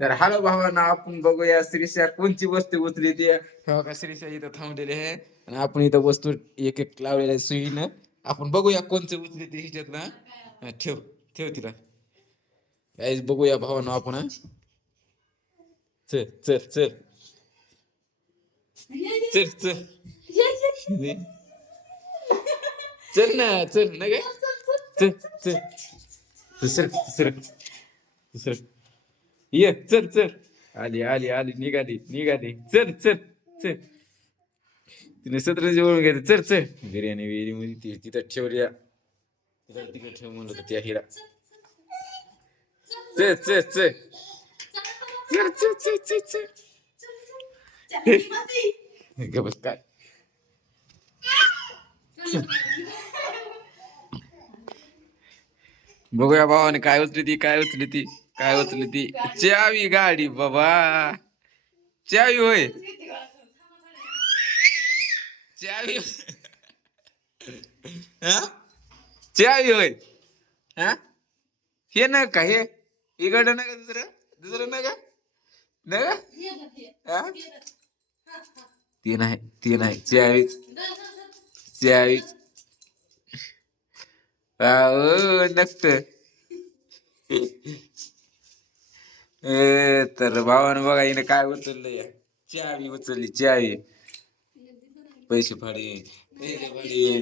तर हॅलो भावांना आपण बघूया श्रीषा कोणची वस्तू उचली ती. का श्रीषा इथं थांबलेली आहे. आणि आपण इथं वस्तू एक एक लावलेल्या आहे सुईनं. आपण बघूया कोणची उचली ती ह्याच्यात ना ठेव ठेव तिला. काहीच बघूया भावांना आपण हा. चल चल चल. चल चल. चल. ना चल ना काय चल चल. दुसरं दुसरं दुसरं ये चल चल. आली आली आली निघाली निघाली. चल चल चल. तिने सतरा जेवण घ्यायचं चल चल. बिर्याणी बिर्याणी मध्ये ती तिथं ठेवली तिकडे ठेव म्हणलं होतं त्या हिरा चल चल चल. चल चल चल चल चल. गं बस काय? बघूया भावाने काय उचली ती काय उचली ती. काय उचली ती? चावी गाडी बाबा. चावी होय. चावी हा? चावी होय. हा? हे ना का हे? इकडं ना का दुसरं? दुसरं ना का? ना का? हा? ते नाही ते नाही. चावी चावी अहो नसत ए तर भावानं बघा हिने काय उचललं या चावी उचलली चावी. पैसे फाडे पैसे फाडे